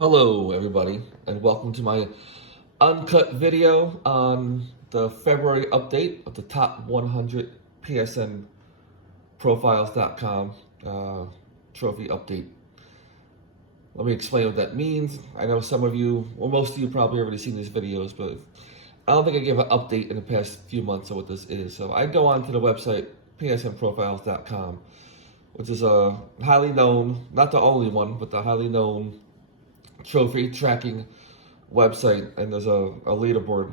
Hello everybody, and welcome to my uncut video on the February update of the top 100 PSN profiles.com trophy update. Let me explain what that means. I know some of you, or most of you probably already seen these videos, but I don't think I gave an update in the past few months of what this is. So I go on to the website psnprofiles.com, which is a highly known, not the only one, but the highly known trophy tracking website, and there's a leaderboard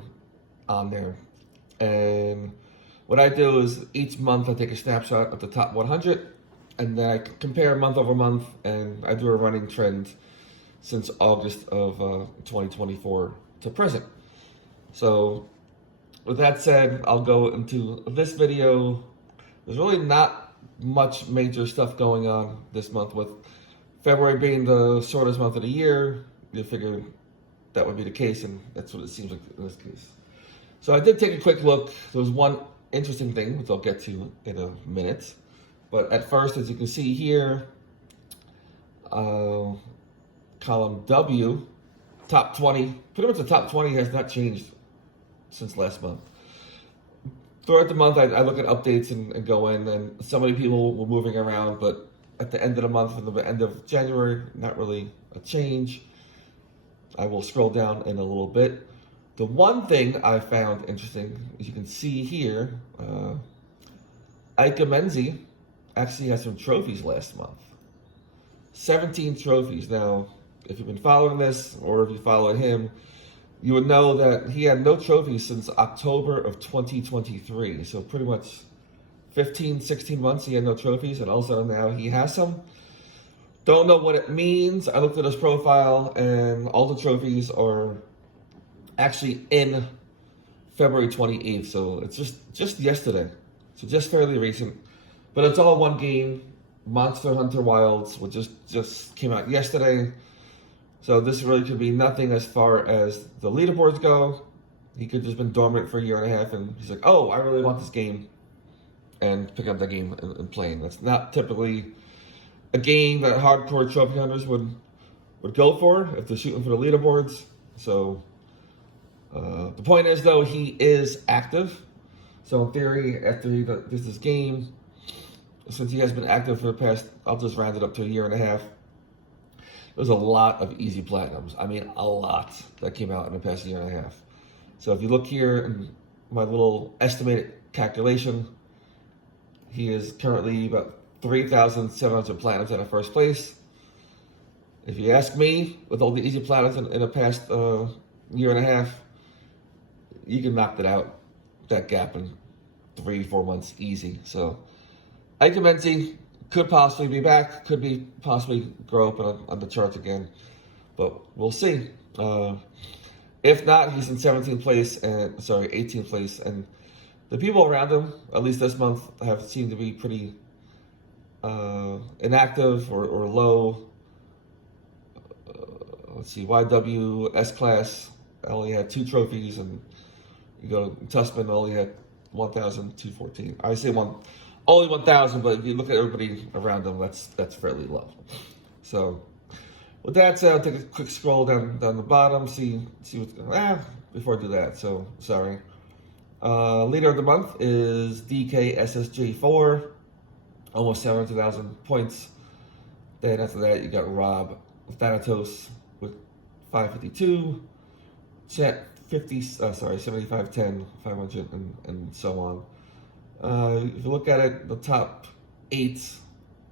on there. And what I do is each month I take a snapshot of the top 100, and then I compare month over month, and I do a running trend since August of 2024 to present. So with that said, I'll go into this video. There's really not much major stuff going on this month, with February being the shortest month of the year. You figure that would be the case, and that's what it seems like in this case. So I did take a quick look. There was one interesting thing, which I'll get to in a minute. But at first, as you can see here, column W, top 20, pretty much the top 20 has not changed since last month. Throughout the month, I look at updates and go in, and so many people were moving around, but at the end of the month, and the end of January, not really a change. I will scroll down in a little bit. The one thing I found interesting, as you can see here, Ike Menzie actually had some trophies last month. 17 trophies. Now, if you've been following this, or if you follow him, you would know that he had no trophies since October of 2023. So pretty much 15, 16 months he had no trophies, and all of a sudden now he has some. Don't know what it means. I looked at his profile, and all the trophies are actually in February 28th. So it's just yesterday. So just fairly recent. But it's all one game. Monster Hunter Wilds, which just came out yesterday. So this really could be nothing as far as the leaderboards go. He could have just been dormant for a year and a half, and he's like, oh, I really want this game, and pick up that game and playing. That's not typically a game that hardcore trophy hunters would go for if they're shooting for the leaderboards. So the point is, though, he is active. So in theory, after he does this game, since he has been active for the past, I'll just round it up to a year and a half, there's a lot of easy platinums. I mean, a lot that came out in the past year and a half. So if you look here in my little estimated calculation, he is currently about 3,700 platinums in first place. If you ask me, with all the easy platinums in the past year and a half, you can knock that out, that gap, in 3-4 months easy. So Ike Menzie could possibly be back, could be possibly grow up on the charts again, but we'll see. If not, he's in 17th place, and 18th place, and the people around him, at least this month, have seemed to be pretty inactive or low. Let's see, YW S-Class only had 2 trophies, and you go to Tussman, only had 1,214. I say only 1,000, but if you look at everybody around them, that's fairly low. So with that said, I'll take a quick scroll down the bottom, see what's going on. Before I do that, so sorry. Leader of the month is DKSSJ4, almost 700,000 points. Then after that, you got Rob Thanatos with 552, Chet 7510, 500, and so on. If you look at it, the top 8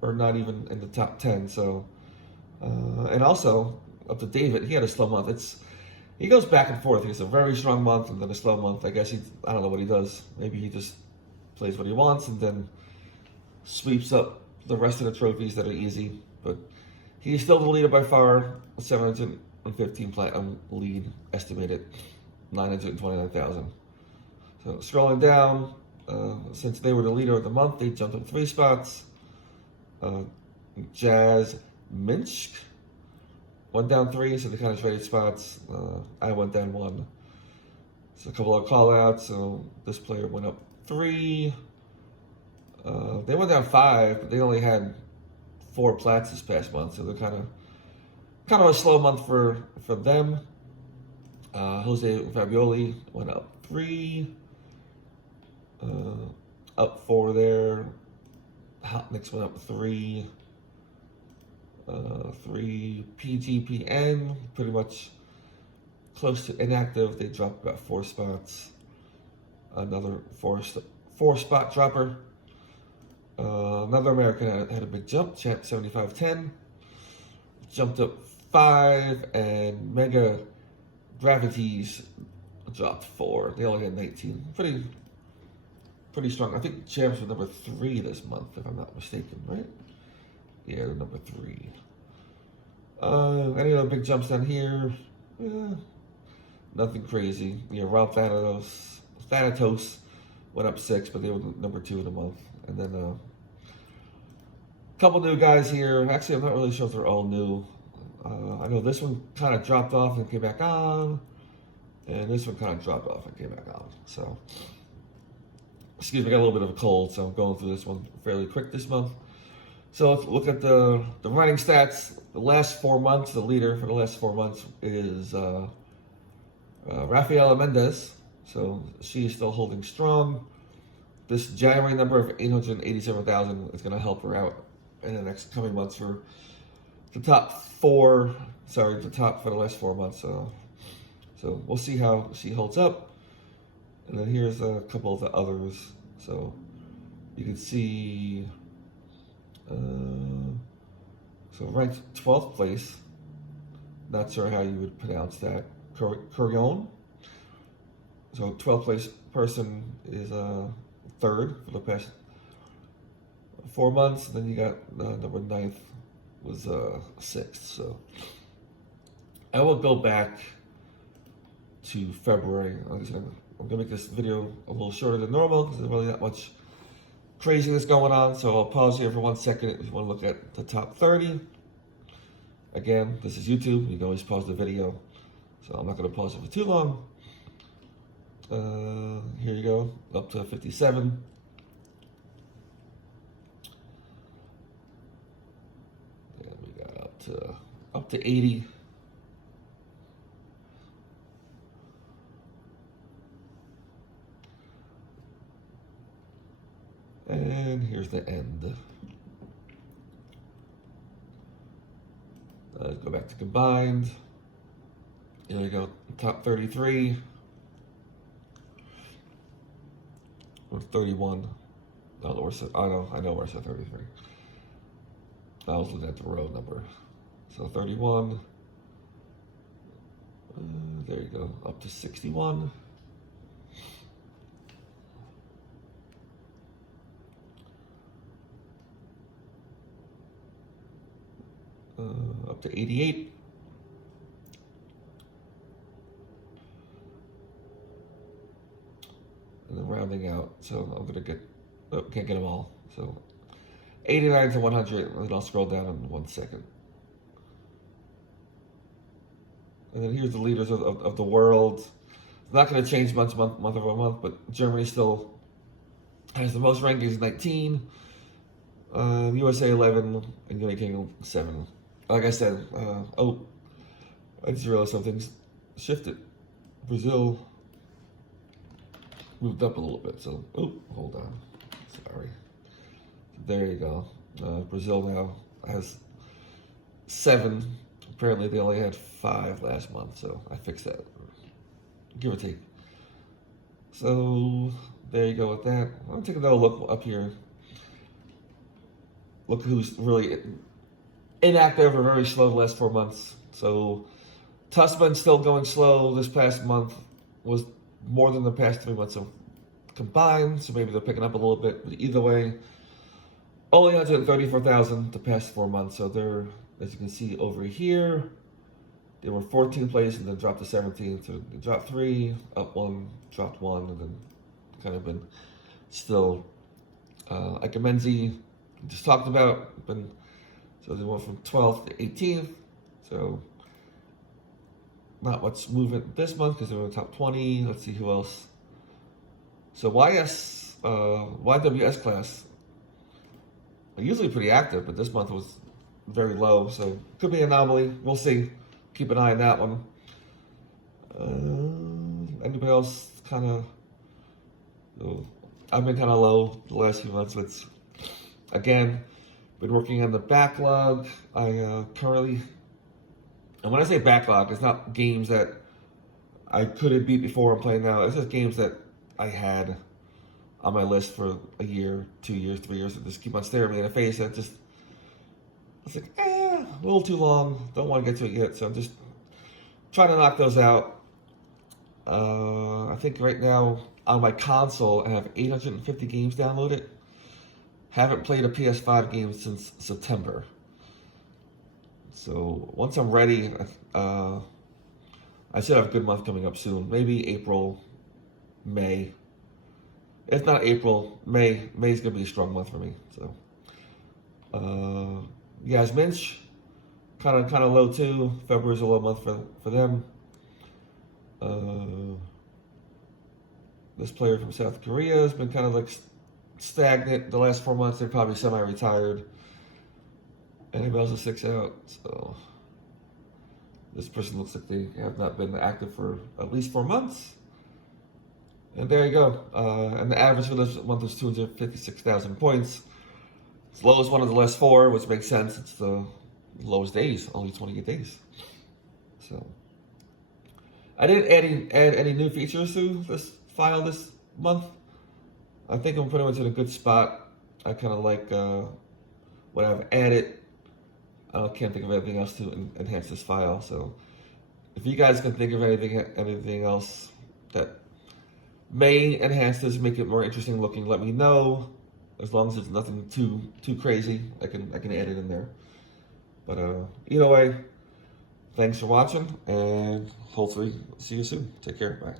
are not even in the top 10. So, and also up to David, he had a slow month. He goes back and forth. He has a very strong month and then a slow month. I guess I don't know what he does. Maybe he just plays what he wants and then sweeps up the rest of the trophies that are easy. But he's still the leader by far. 715 platinum lead, estimated 929,000. So scrolling down, since they were the leader of the month, they jumped up 3 spots. Jazz Minsk went down 3, so they kind of traded spots. I went down 1. So a couple of call outs. So this player went up 3. They went down 5, but they only had 4 plats this past month, so they're kind of kind of a slow month for them. Jose Fabioli went up 3, up 4 there. Hotniks went up 3, 3 PGPN, pretty much close to inactive. They dropped about 4 spots. Another four spot dropper. Another American had a big jump. Champ 7510 jumped up 5, and Mega Gravities dropped 4. They only had 19. Pretty strong. I think Champs were number 3 this month, if I'm not mistaken, right? Yeah, they're number 3. Any other big jumps down here? Nothing crazy. Yeah, Rob Thanatos went up 6, but they were number 2 in the month. And then a couple new guys here. Actually, I'm not really sure if they're all new. I know this one kind of dropped off and came back on, and this one kind of dropped off and came back on. So, excuse me, I got a little bit of a cold, so I'm going through this one fairly quick this month. So let's look at the running stats. The last 4 months, the leader for the last 4 months is Rafaela Mendez. So she is still holding strong. This January number of 887,000 is going to help her out in the next coming months for the top 4. Sorry, the top for the last 4 months. So we'll see how she holds up. And then here's a couple of the others. So you can see, so ranked 12th place. Not sure how you would pronounce that. Curion. So 12th place person is 3rd for the past 4 months. Then you got number 9th was 6th. So I will go back to February. I'm gonna make this video a little shorter than normal because there's really not much craziness going on. So I'll pause here for 1 second if you want to look at the top 30. Again, this is YouTube. You can always pause the video. So I'm not gonna pause it for too long. Here you go, up to 57. And we got up to 80. And here's the end. Let's go back to combined. Here we go, top 33. Or 31. I know where I said 33. I was looking at the row number. So 31. There you go, up to 61. Up to 88. And then rounding out, so I'm gonna get, can't get them all. So 89 to 100, and then I'll scroll down in 1 second. And then here's the leaders of the world. It's not gonna change month over month, but Germany still has the most rankings, 19. USA 11, and United Kingdom 7. Like I said, I just realized something's shifted. Brazil moved up a little bit, so, hold on, sorry. There you go. Brazil now has 7. Apparently they only had 5 last month, so I fixed that, give or take. So, there you go with that. I'll take another look up here. Look who's really inactive or very slow the last 4 months. So Tussman's still going slow. This past month was more than the past 3 months of combined, so maybe they're picking up a little bit. But either way, only 134,000 the past 4 months. So they're, as you can see over here, they were 14th place and then dropped to 17th. So they dropped 3, up 1, dropped 1, and then kind of been still Ikemenzi just talked about. So they went from 12th to 18th. So not much movement this month because they're in the top 20. Let's see who else. So YWS class are usually pretty active, but this month was very low, so could be an anomaly. We'll see. Keep an eye on that one. Anybody else kind of? I've been kind of low the last few months. It's again been working on the backlog. I currently, and when I say backlog, it's not games that I couldn't beat before I'm playing now. It's just games that I had on my list for a year, 2 years, 3 years, that just keep on staring me in the face. And it's like, a little too long. Don't want to get to it yet, so I'm just trying to knock those out. I think right now on my console, I have 850 games downloaded. Haven't played a PS5 game since September. So once I'm ready, I should have a good month coming up soon. Maybe April, May. If not April, May. May's gonna be a strong month for me. So, as Minch, kind of low too. February's a low month for them. This player from South Korea has been kind of like stagnant the last 4 months. They're probably semi-retired. Anybody else is 6 out. So this person looks like they have not been active for at least 4 months. And there you go. And the average for this month is 256,000 points. It's the lowest one of the last 4, which makes sense. It's the lowest days, only 28 days. So I didn't add any new features to this file this month. I think I'm pretty much in a good spot. I kind of like what I've added. I can't think of anything else to enhance this file. So if you guys can think of anything else that may enhance this, make it more interesting looking, let me know. As long as it's nothing too crazy, I can add it in there. But either way, thanks for watching, and hopefully see you soon. Take care. Bye.